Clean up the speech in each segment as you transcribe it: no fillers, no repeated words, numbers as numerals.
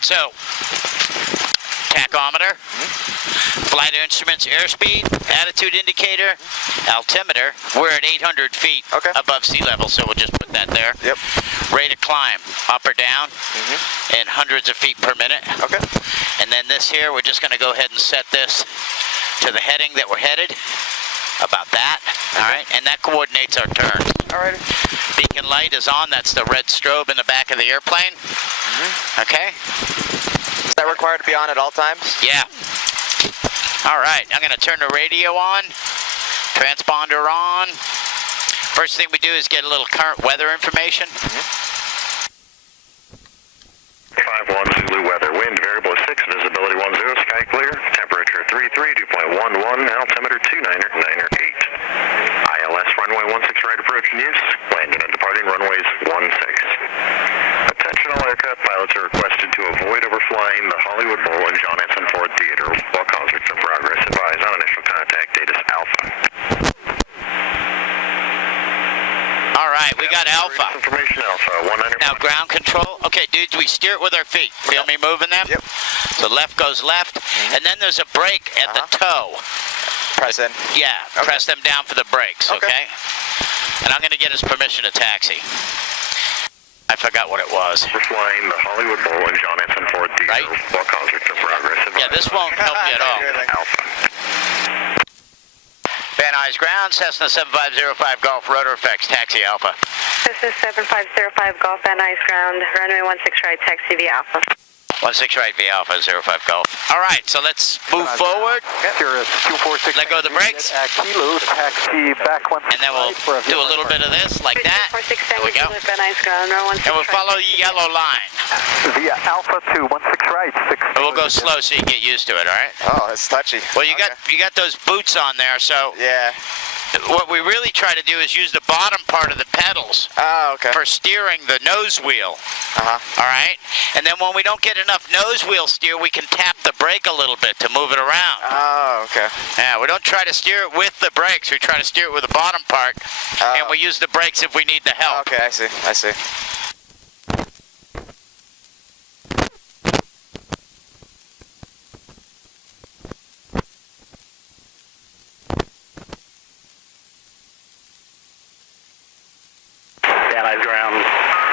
right, so tachometer, flight instruments, airspeed, attitude indicator, altimeter. We're at 800 feet above sea level, so we'll just put that there. Yep. Rate of climb, up or down, in hundreds of feet per minute. Okay. And then this here, we're just going to go ahead and set this to the heading that we're headed. About that. All right, and that coordinates our turns. All right. Beacon light is on. That's the red strobe in the back of the airplane. Okay. Is that required to be on at all times? Yeah. All right, I'm going to turn the radio on, transponder on. First thing we do is get a little current weather information. 5-1 Zulu weather, wind variable 6, visibility 10, sky clear, temperature 33, dew point 11, altimeter 29er 8. ILS runway 16 right approach in use, landing and departing runways 16. Attention all aircraft pilots are requested to avoid overflying the Hollywood Bowl and John Hanson Ford Theater while concerts are in progress. Advise on initial contact data is Alpha. All right, we got Alpha. Information Alpha, 19. Now ground control. Okay, dudes, we steer it with our feet. Feel me moving them? Yep. So left goes left, and then there's a brake at the toe. Press in. Yeah, press them down for the brakes, okay? And I'm going to get his permission to taxi. I forgot what it was. We're flying the Hollywood Bowl and John Hanson Ford Theater while concerts are in progress. Yeah, this won't help you at all. Alpha. Van Nuys ground, Cessna 7505 Golf, rotor effects, taxi Alpha. Cessna 7505 Golf, Van Nuys ground, runway 16 right, taxi via Alpha. 16 right via Alpha, 05 Golf. All right, so let's move forward. Let go of the brakes. Kilo, taxi back 1. And then we'll do a little bit of this, like that. There we go. Van Nuys ground, runway 16 And we'll follow the yellow line. Via Alpha 2, 16 right, 6. And we'll go slow so you get used to it, all right? Oh, it's touchy. Well, you got those boots on there, so Yeah. what we really try to do is use the bottom part of the pedals Oh, okay. for steering the nose wheel. Uh-huh. All right? And then when we don't get enough nose wheel steer, we can tap the brake a little bit to move it around. Oh, okay. Yeah, we don't try to steer it with the brakes. We try to steer it with the bottom part, and we use the brakes if we need the help. Okay, I see. I see. Van Nuys ground.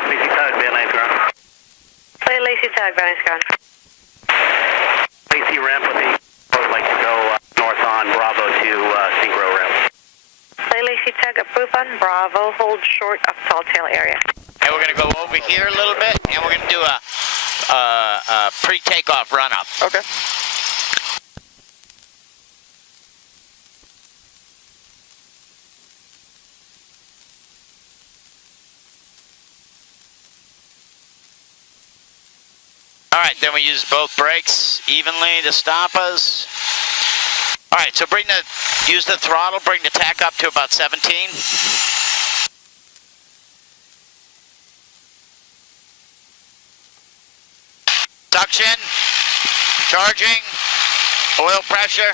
Lazy Tug, Van Nuys ground. Play Lazy Tug, Van Nuys ground. Lazy ramp with a, I would like to go north on Bravo to Synchro ramp. Play Lazy Tug, approve on Bravo, hold short of tall tail area. And we're going to go over here a little bit, and we're going to do a pre-takeoff run-up. Okay. All right, then we use both brakes evenly to stop us. All right, so use the throttle, bring the tack up to about 17. Suction, charging, oil pressure,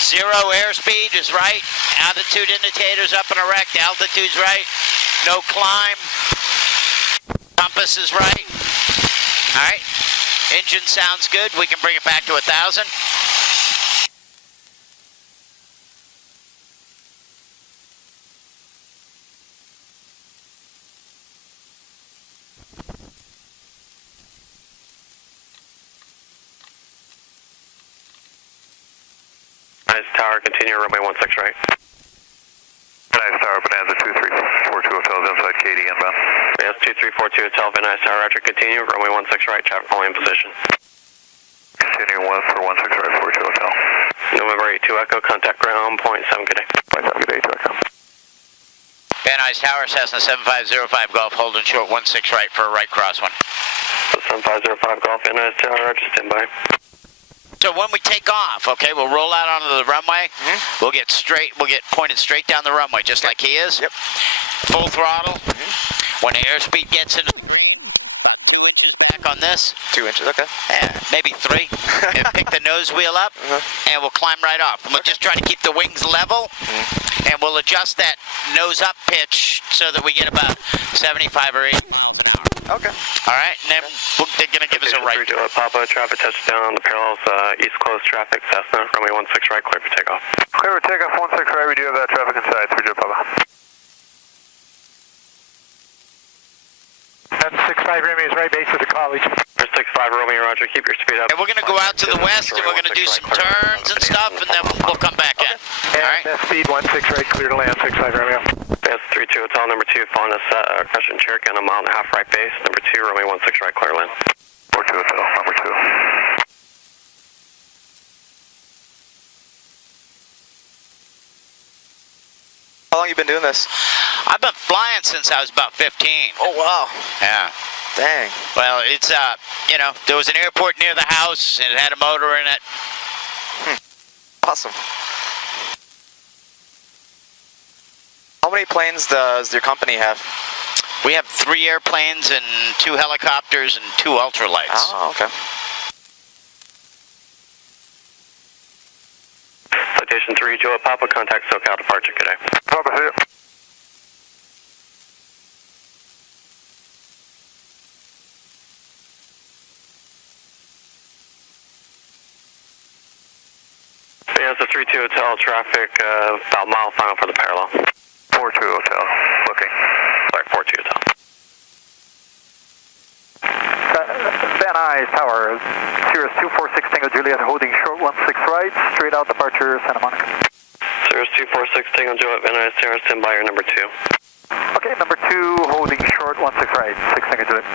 0 airspeed is right, altitude indicators up and erect, altitude's right, no climb, compass is right. All right, engine sounds good. We can bring it back to 1,000. Nice tower, continue runway 16 right. Nice tower, Bonanza 2342 Hotel inside KD inbound. Yes, 2342 Hotel, Van Nuys tower, roger, continue, runway 16 right, traffic only in position. Continue 1 for 16 right, 42 Hotel. November 82 Echo, contact ground, point 7, good day. Point 7, good day, 2 Echo. Van Nuys tower, Cessna 7505 Golf, holding short 16 right for a right crosswind. 7505 Golf, Van Nuys tower, roger, stand by. So when we take off, okay, we'll roll out onto the runway. We'll get pointed straight down the runway, just like he is. Yep. Full throttle. When the airspeed gets into back on this. 2 inches, okay. Yeah, maybe 3. And pick the nose wheel up, and we'll climb right off. And we'll just try to keep the wings level, and we'll adjust that nose up pitch so that we get about 75 or 80. Okay. All right, and then they're going to give us a right. Papa, traffic touchdown on the parallels, east close traffic, Cessna, runway 16 right, clear for takeoff. Clear for takeoff, 16 right, we do have that traffic inside, 30 Papa. That's 65 Romeo is right base of the college. 65 Romeo, roger, keep your speed up. And we're going to go out to the west, and we're going to do some turns and stuff, and then we'll come back in. All right? Best speed 16 right, clear to land, 65 Romeo. That's 32 Hotel, number 2, following us, Crescent Cherokee on a 1.5 mile right base, number 2, Romeo 16 right, clear land. 42 Hotel, number 2. How long you been doing this? I've been flying since I was about 15. Oh, wow. Yeah. Dang. Well, it's, you know, there was an airport near the house, and it had a motor in it. Awesome. How many planes does your company have? We have 3 airplanes and 2 helicopters and 2 ultralights. Oh, okay. Citation 3 Joe Papa, contact SoCal departure today. Papa, hit. Yeah, it's a 32 Hotel traffic, about mile final for the parallel. 42 Hotel, looking. Sorry, 42 Hotel. Van Nuys Tower, Cirrus 246 Tango Juliet, holding short 16 right, straight out departure Santa Monica. Cirrus 246 Tango Juliet, Van Nuys Tower, stand by your number 2. Okay, number 2, holding short 16 right, 6 Tango Juliet.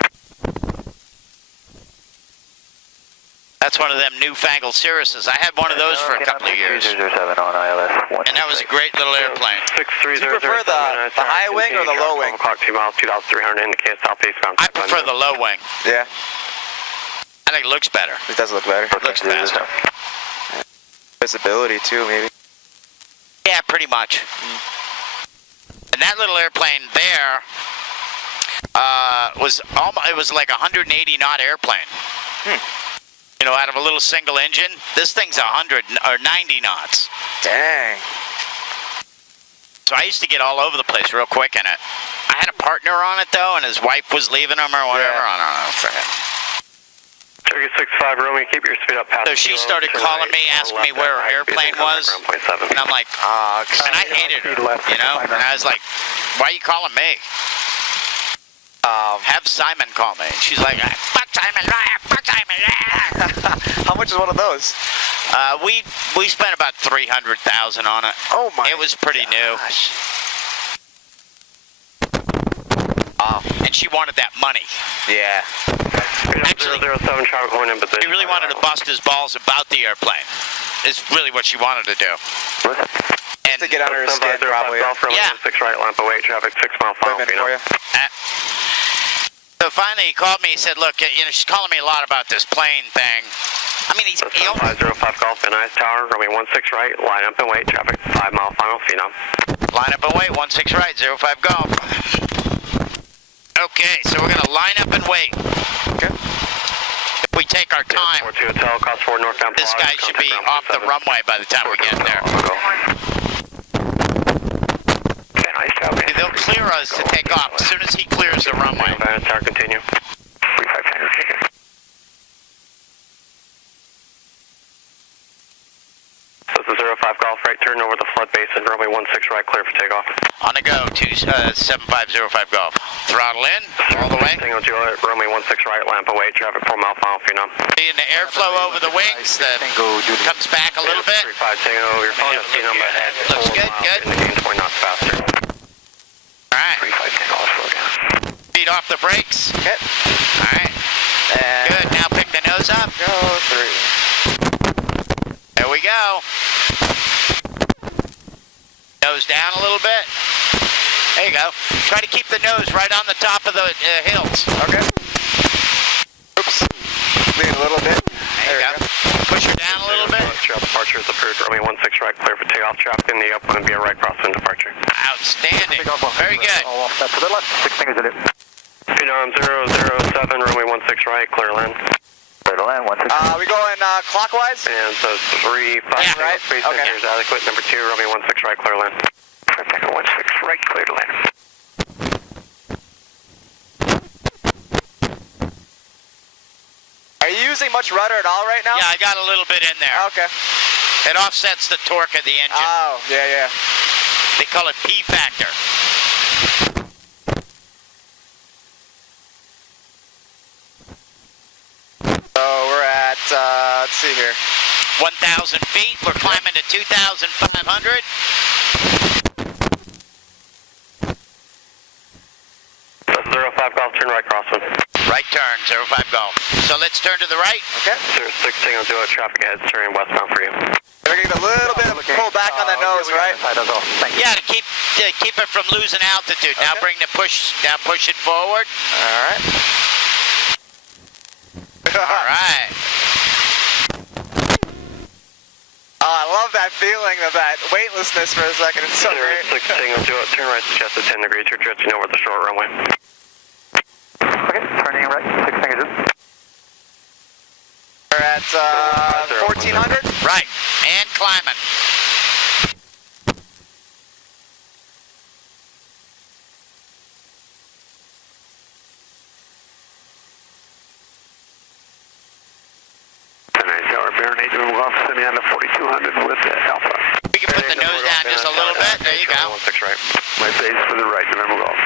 That's one of them newfangled Cirruses. I had one of those for a couple of years. 3007 on ILS. And that was a great little airplane. 6300. Do you prefer the high wing or the low wing? 12 o'clock, 2 miles, 2,300, indicate southeast bound. I prefer the low wing. Yeah, I think it looks better. it does look better. Looks faster. Visibility too, maybe. Yeah, pretty much. And that little airplane there it was like a 180 knot airplane. You know, out of a little single engine. This thing's 100 or 90 knots. Dang. So I used to get all over the place real quick in it. I had a partner on it though, and his wife was leaving him or whatever. Yeah. I don't know. For him. Turkey 65 Romeo, keep your speed up past. So she started calling me, asking me where her airplane was, and I'm like, and I hated her, you know. And I was like, why are you calling me? Have Simon call me. And she's like, fuck Simon, fuck Simon. How much is one of those? We spent about $300,000 on it. Oh my! It was pretty new. And she wanted that money. Yeah. Actually, 007 traffic going in position. she really wanted to bust his balls about the airplane. Is really what she wanted to do. And To get under his skin, probably. Yeah. 6 right, lamp away, traffic 6 mile final. Women for you. So finally he called me. He said, "Look, you know, she's calling me a lot about this plane thing." I mean, he 505 Golf, Van Nuys Tower, runway 16 right, line up and wait, traffic 5 mile final, Phenom. line up and wait. 16 right, 05 Golf. Okay, so we're gonna line up and wait. Okay. If we take our time, 42 Hotel, cross 4 northbound. this guy should be off the runway by the time we get there. They'll clear us to take off as soon as he clears the runway. Van Nuys Tower, continue. 3500, take it. This is 05 Golf, right turn over the flood basin, runway 16 right, clear for takeoff. On the go, 7505 Golf. Throttle in, all the way. Single Juliet, runway 16 right, lamp away, traffic 4 mile final, Phenom. Seeing the airflow over the wings that comes back a little bit. 35 Tango, you're following the Phenom ahead. Looks good, good. Indicating 20 knots faster. All right. 35 Tango, I'll slow down. Feet off the brakes. Okay. All right. And Good. Now pick the nose up. go 3. There we go. Nose down a little bit. There you go. Try to keep the nose right on the top of the hills. Okay. Oops. Lean a little bit. There you go. Push her down a little bit. Departure is approved, runway 16 right, clear for takeoff, traffic in the upwind via right crosswind departure. Outstanding. Very good. All off that to the left, 6 Tango Juliet. Phenom 007, runway 16 right, clear land. Clear to land, 16. We going clockwise? And so 35 Yeah. right, space Okay. is adequate. Number 2, runway 16 right, clear land. Tango 16 right, clear to land. using much rudder at all right now? Yeah, I got a little bit in there. Okay. It offsets the torque of the engine. Oh, yeah. They call it P factor. So we're at, let's see here. 1,000 feet. We're climbing to 2,500. That's 05 Golf, turn right crosswind. Right turn, 05 Golf. So let's turn to the right. Okay. 06 Tango Duo, traffic ahead, turning westbound for you. We're gonna get a little bit of pull back on the nose, right? Yeah, to keep it from losing altitude. Now bring the push it forward. All right. All right. Oh, I love that feeling of that weightlessness for a second. It's so great. 06 Tango Duo, turn right suggested 10 degrees. You're drifting over the short runway. Okay, turning right, 6 fingers in. We're at 1,400. Right, and climbing. Semi on to 4,200 with Alpha. We can put the nose down just a little bit. There you go. 16 right. My base for the right, November Golf.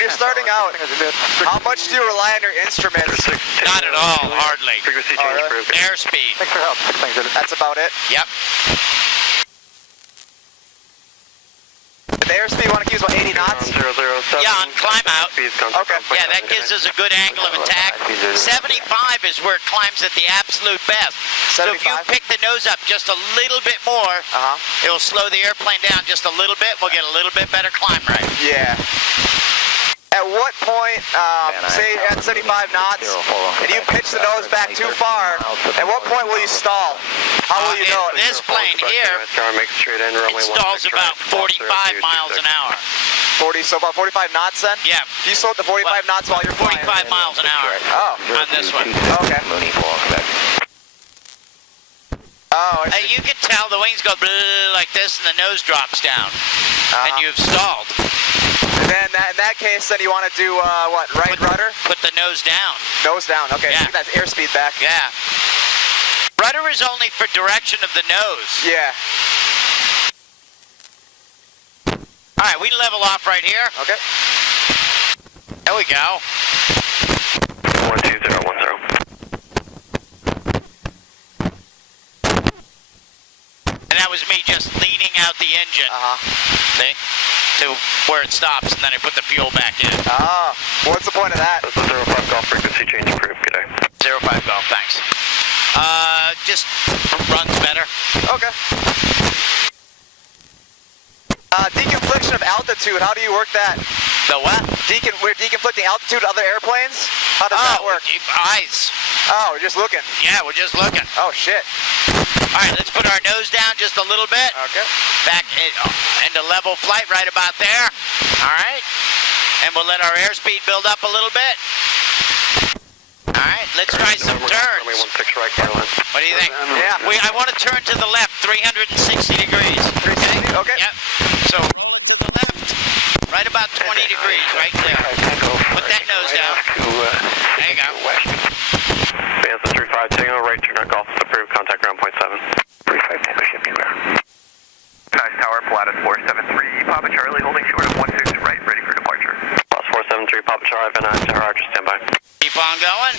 When you're starting out, how much do you rely on your instruments? Not at all, hardly. Frequency Oh, change really? approved. Airspeed. Thanks for help, 6 fingers in. That's about it. Yep. The airspeed you want to keep is about 80 knots? 007. Yeah, on climb out. Okay. Yeah, that gives us a good angle of attack. 75 is where it climbs at the absolute best. So if you 75? pick the nose up just a little bit more, it will slow the airplane down just a little bit. We'll get a little bit better climb rate. Yeah. At what point, say at 75 knots, and you pitch the nose back too far, at what point will you stall? How will you know it? This plane here, it stalls about 45 miles an hour. 40, so about 45 knots then? Yeah. Do you slow it to 45 knots while you're flying? 45 miles an hour Oh. on this one. Okay. Oh, I see. You can tell the wings go like this and the nose drops down. And you've stalled. And then in that case, then you want to do what? Right rudder? Put the nose down. Nose down. Okay. Yeah. So get that airspeed back. Yeah. Rudder is only for direction of the nose. Yeah. All right, we level off right here. Okay. There we go. 12010. And that was me just leaning out the engine. See? To where it stops, and then I put the fuel back in. Oh. What's the point of that? This is 05 Golf, frequency change approved. Good day. 05 Golf, thanks. Just runs better. Okay. Deconfliction of altitude, how do you work that? The what? We're deconflicting altitude of other airplanes? How does that work? Eyes. Oh, we're just looking. Yeah, we're just looking. Oh, shit. All right, let's put our nose down just a little bit. Okay. Back into level flight right about there. All right. And we'll let our airspeed build up a little bit. All right, let's try some turns. What do you think? Yeah. I want to turn to the left, 360 degrees. 360? Okay. Yep. So left, right about 20 degrees, right there. Put that nose down. There you go. Advance the 35 Tango, right turn on Golf is approved. Contact ground point 7. 35 Tango, shipping clear. Nice Tower, Pilatus 473, Papa Charlie, holding short of 16 right, ready for departure. Plus 473, Papa Charlie, Van Nuys, Tower Archer, standby. Keep on going.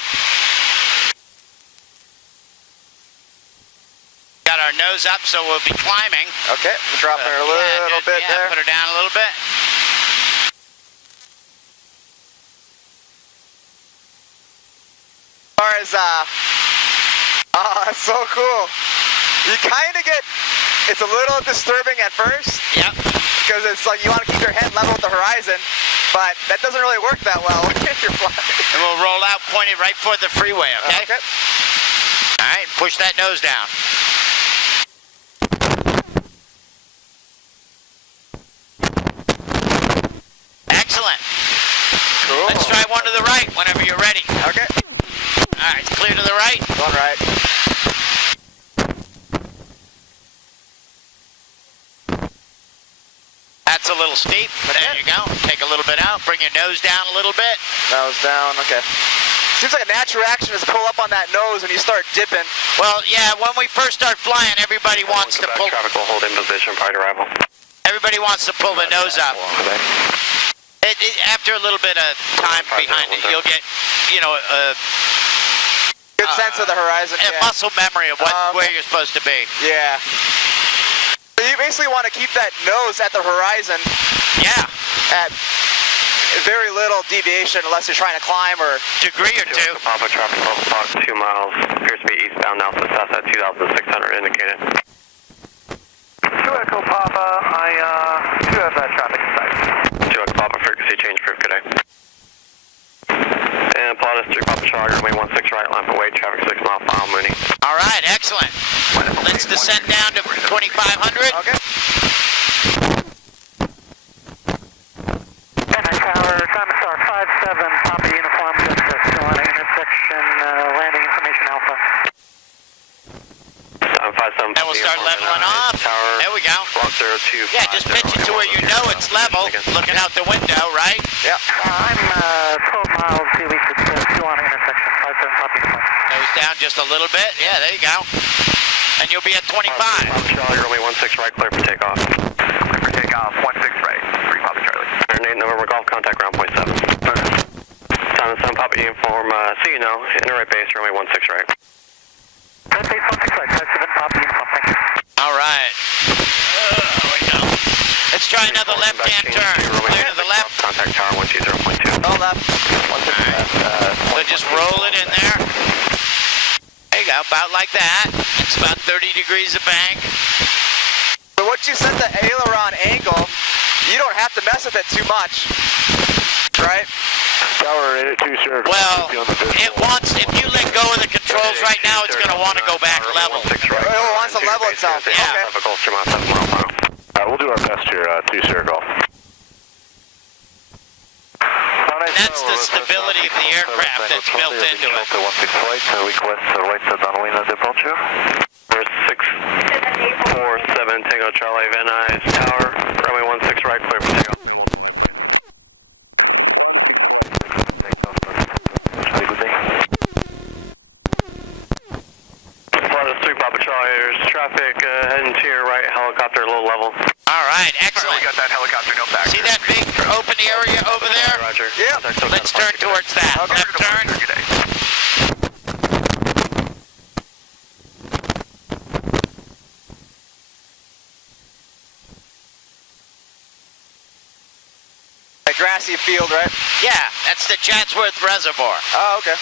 Got our nose up, so we'll be climbing. Okay, we're dropping her a little bit there. Put her down a little bit. As far as, oh, that's so cool. You kind of get, it's a little disturbing at first. Yep. Because it's like you want to keep your head level with the horizon, but that doesn't really work that well when you're flying. And we'll roll out pointed right for the freeway, okay? Okay. All right, push that nose down. one to the right whenever you're ready. Okay. All right, clear to the right. Going right. That's a little steep. There you go. Take a little bit out. Bring your nose down a little bit. Nose down, okay. Seems like a natural reaction is pull up on that nose when you start dipping. Well, yeah, when we first start flying, everybody wants to pull. Traffic will hold in position prior to arrival. Everybody wants to pull the nose up. After a little bit of time behind it, you'll get, you know, good sense of the horizon. A muscle memory of where you're supposed to be. Yeah. So you basically want to keep that nose at the horizon. Yeah. At very little deviation unless you're trying to climb or... Degree or two. Papa traffic level clock 2 miles. Appears to be eastbound now to the south at 2,600 indicated. 2 Echo Papa, I do have that traffic in sight. 2 Echo Papa, frequency change approved, good day. And plot is 3 Papa Charlie, runway 16 right, line for weight, traffic 6 mile per hour, Mooney. All right, excellent. Let's descend down to 2,500. Okay. Tower, Simon Star 57, Papa Uniform, still on intersection, landing information Alpha. 757. And we'll start leveling off. Tower. There we go. Squawk 02. Yeah, just pitch it to where you know it's level, looking out the window, right? Yeah. I'm 12 miles due east, it's still on intersection, 57, Papa Uniform. Nose down just a little bit. Yeah, there you go. And you'll be at 25. Papa Charlie, runway 16 right, clear for takeoff. Clear for takeoff, 16 right, 3 Papa Charlie. 8 November Golf, contact ground point 7. Sound 7 Papa uniform, so you know, inner right base, runway 16 right. Base 16 right, 57, Papa Uniform, thank you. All right. There we go. Let's try another left-hand turn. Clear to the left. Contact tower 120.2. All left. So just roll it in there. There you go, about like that. It's about 30 degrees of bank. But once you set the aileron angle, you don't have to mess with it too much, right? Tower 82, sir. Well, it wants, if you let go of the controls right now, it's going to want to go back level. It wants to level itself. Yeah. Okay. We'll do our best here, 2 Sierra Golf. That's the stability of the aircraft that's built into it. 16 flight, request right side downwind of departure. 647 Tango Charlie, Van Nuys Tower, runway 16 right, clear for takeoff. Flight is 3 Papa Charlie, there's traffic heading to your right, helicopter low level. All right, excellent. We got that helicopter, no back. See that big open area over there? Roger. Yeah. Let's turn towards that. Left turn. A grassy field, right? Yeah, that's the Chatsworth Reservoir. Oh, okay.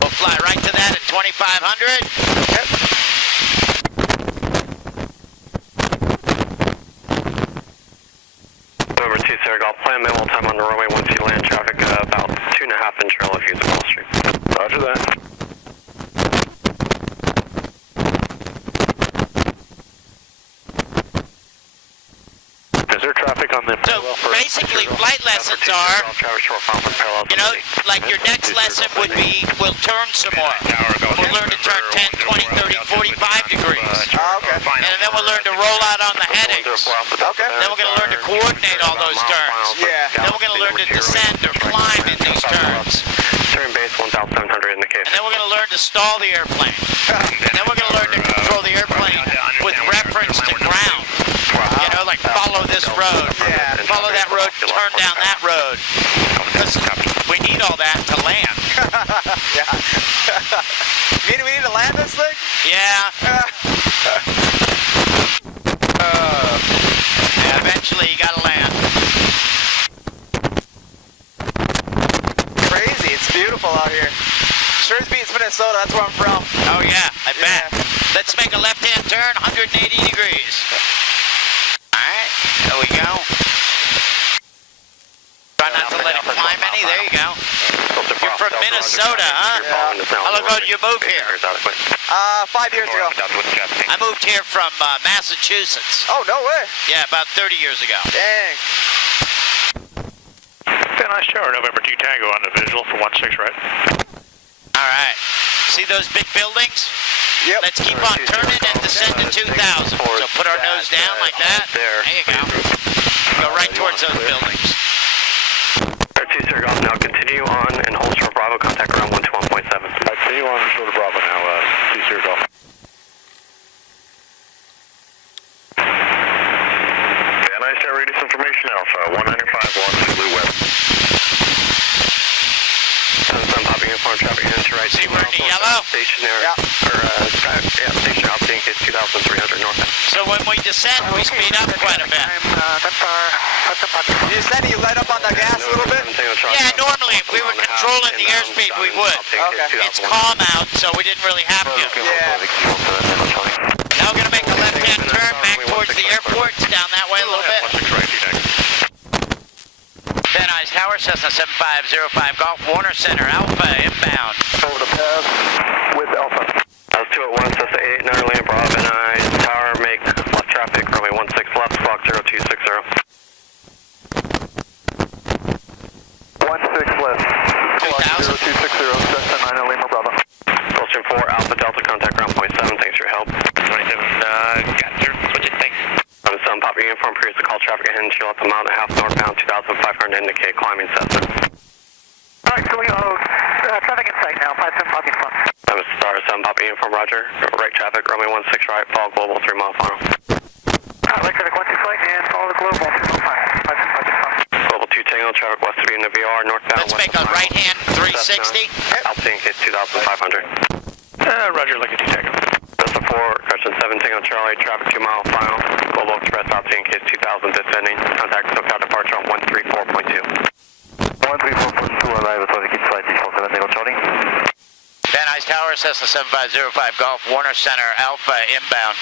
We'll fly right to that at 2,500. Yep. November 2 Sierra Golf, plan minimal time on the runway once you land traffic about 2.5 inch trail if you use the Wall Street. Roger that. Is there traffic on the So basically, flight lessons are, you know, like your next lesson would be, we'll turn some more. We'll learn to turn 10, 20, 30, 45 degrees. Oh, okay. And then we'll learn to roll out on the headings. Okay. Then we're going to learn to coordinate all those turns. Yeah. Then we're going to learn to descend or climb in these turns. Turn base 1,700 indicated. And then we're going to learn to stall the airplane. And then we're going to learn to control the airplane with reference to ground. You know, like follow this road. Yeah. Follow that road, turn down that road. Because we need all that to land. Yeah. We need to land this thing? Yeah. Yeah, eventually you got to land. Crazy. It's beautiful out here. Sure as beats Minnesota. That's where I'm from. Oh yeah, I bet. Let's make a left-hand turn, 180 degrees. Alright, there we go. Try not to let it climb any, there you go. Your from Minnesota, huh? How long ago did you move here? 5 years ago. I moved here from Massachusetts. Oh, no way. Yeah, about 30 years ago. Dang. Van Nuys Tower, November 2 Tango on the visual for 16 right. All right. See those big buildings? Yep. Let's keep on turning and descend to 2,000. So put our nose down like that. There you go. Go right towards those buildings. 2 Sierra Golf, now continue on and hold short Bravo, contact around 121.7. Continue on short of Bravo now, 2 Sierra Golf. Van Nuys Tower, radius information Alpha, 1951 Zulu West. Sun popping uniform traffic in to right. See, we're in the yellow? Stationary. Stationary Alpha Inc. 2,300 northbound. So when we descend, we speed up quite a bit. You said you let up on the gas a little bit? Yeah, normally if we were controlling the airspeed, we would. Okay. It's calm out, so we didn't really have to. Yeah. Now we're going to make a left-hand turn back towards the airport. It's down that way a little bit. Van Nuys Tower, Cessna 7505 Golf, Warner Center, Alpha, inbound. Over the pass with Alpha. That was 2 at 1, Cessna 889, land Bravo, Van Nuys Tower, make left traffic, runway 16 left, squawk 0260. 16 left. 2000. 0260, Cessna 9 Lima Bravo. Gulfstream 4, Alpha Delta, contact ground point 7, thanks for your help. 27, got through, switch it, thanks. I'm Sun Papa Uniform, previous to call traffic ahead and chill up a mile and a half northbound, 2,500 indicate climbing Cessna. Alright, so we traffic in sight now, 57 Papa Uniform. I'm Star Sun Papa Uniform, roger. Right traffic, runway 16 right, follow global 3 mile final. Right traffic 16 right and follow the global 3 mile final. 57 Papa Uniform. Global 2 Tango, traffic west to be in the VR, northbound. Let's make a right-hand 360. Alpha Inc. 2,500. Roger, like a 2 Tango. Delta 4, correction 7 Tango Charlie, traffic 2 mile final. Global Express Alpha Inc. 2,000 descending. Contact SoCal departure on 134.2. 134.2 arrival, traffic in sight, default 7 Tango Charlie. Van Nuys Tower, Cessna 7505 Golf, Warner Center, Alpha, inbound.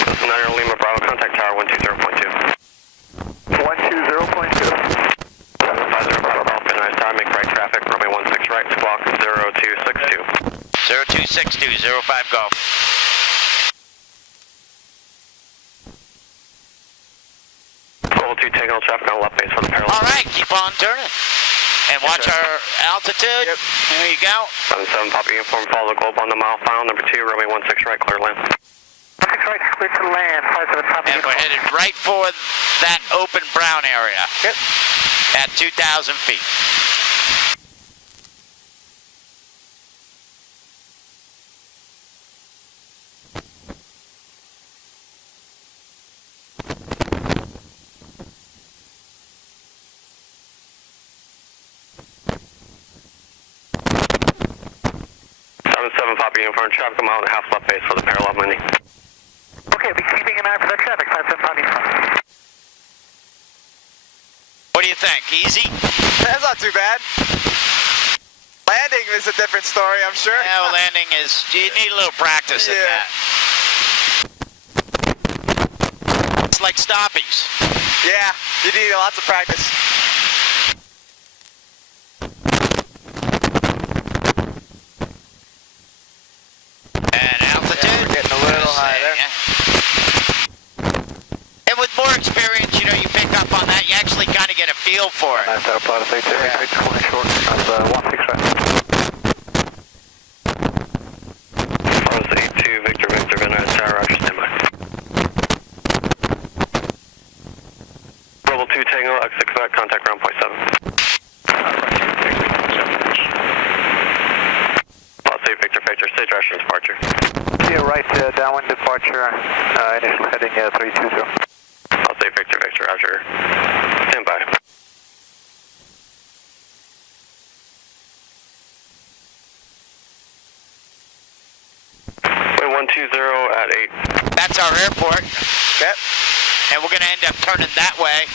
Cessna 9 Lima Bravo, contact tower 120.2. 120.2. 50 Bravo Golf, Van Nuys Tower, make right traffic, runway 16 right, squawk 0262. 0262, 05 Golf. Global 2 Tango, traffic on left base for the parallel. All right, keep on turning. And watch our altitude. Yep. There you go. 77 Papa Uniform, follow the global on the mile final. Number 2, runway 16 right, clear land. 16 right, clear to land, 57 Papa And we're Uniform. headed right for that open brown area. Yep. At 2,000 feet. Papa Uniform, traffic a mile and a half left base for the parallel landing. Okay, we'll be keeping an eye for that traffic, 57 Papa Uniform. What do you think? Easy? That's not too bad. Landing is a different story, I'm sure. Yeah, well, landing is, you need a little practice at Yeah. that. It's like stoppies. Yeah, you need lots of practice. And altitude? Yeah, we're getting a little high there. Yeah. And with more experience, you know, you pick up on that, you actually kind of get a feel for it. Nice tower, plot of 8, Yeah. 20 short, that's 16 right. Phones 82, Victor, Van Nuys Tower, roger, standby. Global 2 Tango, exit Quebec, contact ground point 7. Los 8, Victor, stage direction departure. Yeah, right, downwind departure, initial heading 320. Los 8, Victor, roger, standby. Way 120 at 8. That's our airport. Yep. And we're going to end up turning that way,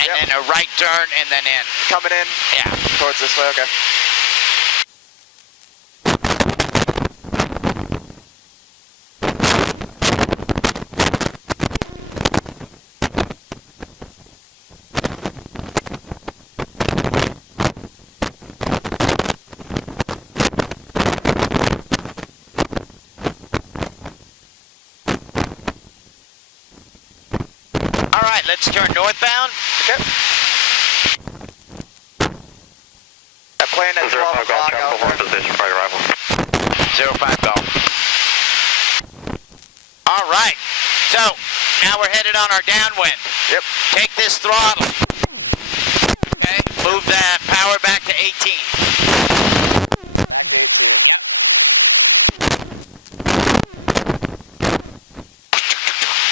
and Yep. then a right turn, and then in. Coming in Yeah. towards this way, okay. let's turn northbound. Okay. That plane at 12 o'clock out there. Position for arrival. 05 Golf. All right. So, now we're headed on our downwind. Yep. Take this throttle. Okay. Move that power back to 18.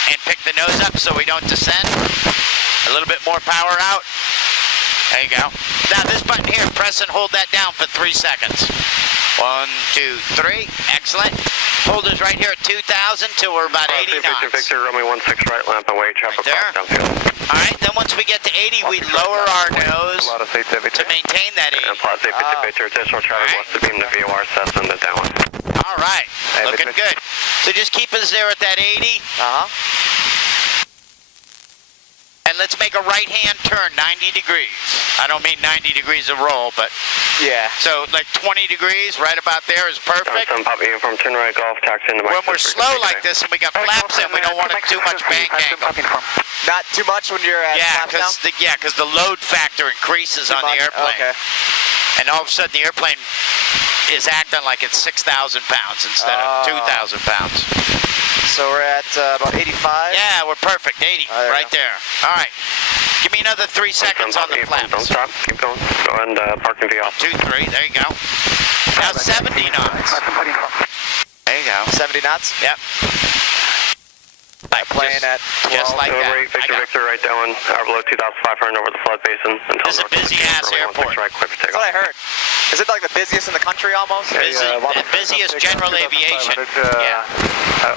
And pick the nose up so we don't descend. A little bit more power out. There you go. Now this button here, press and hold that down for 3 seconds. 1, 2, 3. Excellent. Hold us right here at 2,000 till we're about 80 knots. Victor, runway 16 right, lamp and wait, traffic Right there. downfield. All right, then once we get to 80, we lower our nose to maintain that 80. And Plaza 50 Victor, additional traffic west to beam the VOR Cessna to down. All right, looking good. So just keep us there at that 80. And let's make a right-hand turn, 90 degrees. I don't mean 90 degrees of roll, but yeah. So like 20 degrees, right about there is perfect. Pop uniform, turn right, golf, taxi into my. When we're slow like this and we got flaps in, we don't want too much bank angle. Not too much when you're at flaps down? Because the load factor increases on the airplane. Okay. And all of a sudden the airplane is acting like it's 6,000 pounds instead of 2,000 pounds. So we're at about 85? Yeah, we're perfect. 80, right there. All right. Give me another 3 seconds on the flaps. Don't stop. Keep going. Go and parking V off. 2, 3. There you go. Now 70 knots. There you go. 70 knots? Yep. Like plane at 12. Just like that. Victor, right down, below 2,500 over the flood basin. This is a busy-ass airport. That's what I heard. Is it like the busiest in the country almost? Busiest general aviation. Yeah.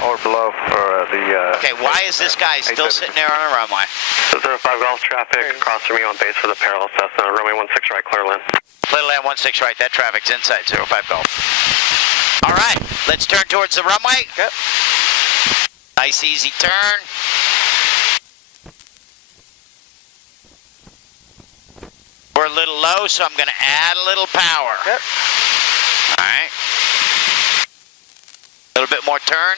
Or below for the... Okay, why is this guy still sitting there on the runway? 05 Golf traffic across from you on base for the parallel Cessna. Runway 16 right, clear land. Clear land 16 right, that traffic's inside 05 Golf. All right, let's turn towards the runway. Yep. Nice easy turn. We're a little low, so I'm going to add a little power. Yep. All right. A little bit more turn.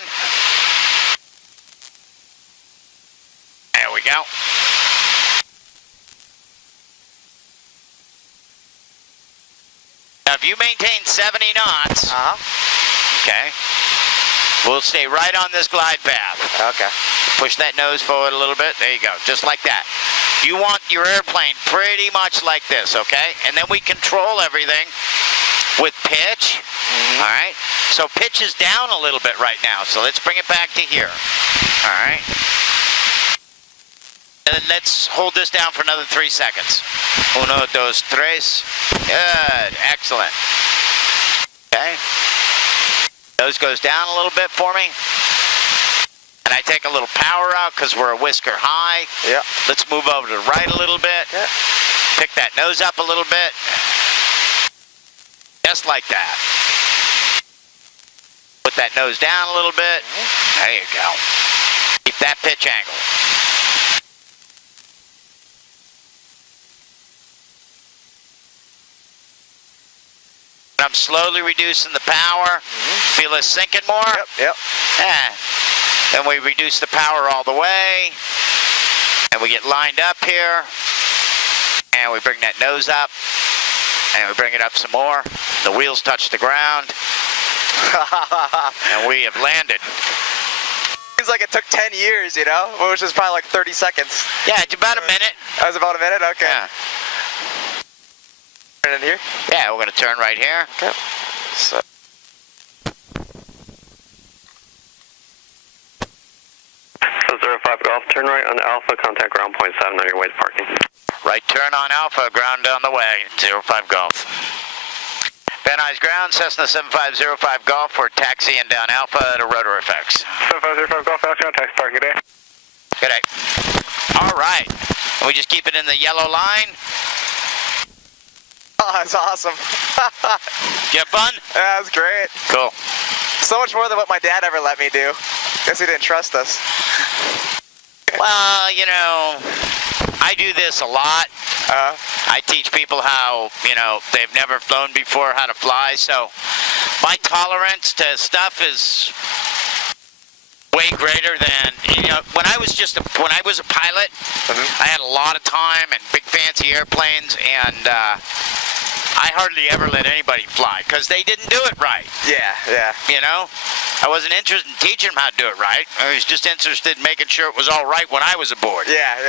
There we go. Now, if you maintain 70 knots, okay, we'll stay right on this glide path. Okay. Push that nose forward a little bit. There you go, just like that. You want your airplane pretty much like this, okay? And then we control everything with pitch. All right. So pitch is down a little bit right now. So let's bring it back to here. All right. And then let's hold this down for another 3 seconds. 1, 2, 3. Good. Excellent. Okay. Nose goes down a little bit for me. And I take a little power out because we're a whisker high. Yeah. Let's move over to the right a little bit. Yeah. Pick that nose up a little bit. Just like that. Put that nose down a little bit. There you go. Keep that pitch angle. And I'm slowly reducing the power. Feel it sinking more? Yep. Yeah. Then we reduce the power all the way. And we get lined up here. And we bring that nose up. And we bring it up some more. The wheels touch the ground. And we have landed. Seems like it took 10 years, you know? Which is probably like 30 seconds. Yeah, it's about a minute. That was about a minute? Okay. Yeah. Turn in here? Yeah, we're going to turn right here. Okay. So. So 05 Golf, turn right on Alpha, contact ground point 7 on your way to parking. Right turn on Alpha, ground on the way, 05 Golf. Van Nuys ground, Cessna 7505 Golf, we're taxiing down Alpha at a ROTOR F. 7505 Golf, Alpha, taxi parking, good day. Good day. All right, and we just keep it in the yellow line. Oh, that's awesome. You have fun? Yeah, that was great. Cool. So much more than what my dad ever let me do. Guess he didn't trust us. Well, you know, I do this a lot. I teach people how, you know, they've never flown before, how to fly. So my tolerance to stuff is way greater than, when I was a pilot, I had a lot of time and big fancy airplanes, and I hardly ever let anybody fly because they didn't do it right. Yeah. I wasn't interested in teaching them how to do it right. I was just interested in making sure it was all right when I was aboard. Yeah.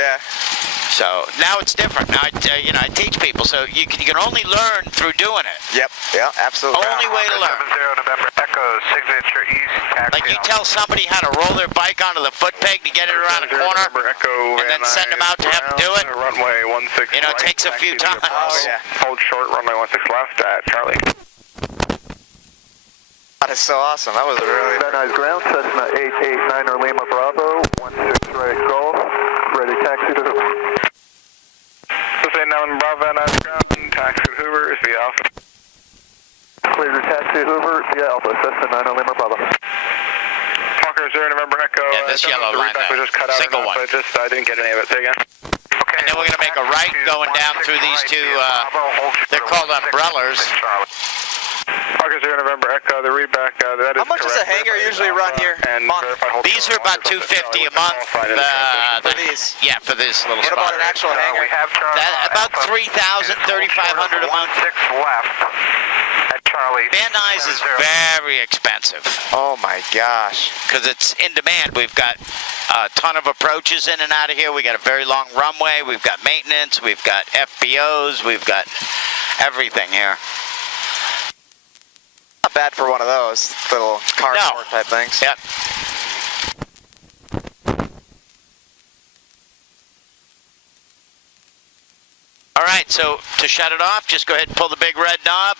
So now it's different. Now I teach people, so you can only learn through doing it. Yep, absolutely. Only way to learn. 70 November Echo, signature east, taxi. Like you tell somebody how to roll their bike onto the foot peg to get it around a corner, and then send them out to have them do it. Runway 16 It takes a few times. Oh, yeah. Hold short, runway 16 left at Charlie. That is so awesome. That was really... Van Nuys ground, Cessna 889 Lima Bravo, 16 right Golf, ready taxi to Hoover. Cessna 89 Bravo, Van Nuys ground, taxi to Hoover is via Alpha. Clear to taxi Hoover via Alpha, Cessna 9 Lima Bravo. Talker 0 November Echo. Yeah, this yellow line there. Was just cut out Single one. I didn't get any of it. Say again. Okay. And then we're going to make a right going down through these two, they're called umbrellas. Talker 0 November Echo, the readback, that is How much does a hangar usually run here? These are about $250 a month. For these? Yeah, for this little What spot. about an actual hangar? We have About $3,000, $3,500 a month. 16 left at Charlie. Van Nuys is very expensive Oh my gosh. because it's in demand. We've got a ton of approaches in and out of here. We got a very long runway. We've got maintenance. We've got FBOs. We've got everything here. Not bad for one of those little car sport type things. Yep. All right, so to shut it off, just go ahead and pull the big red knob.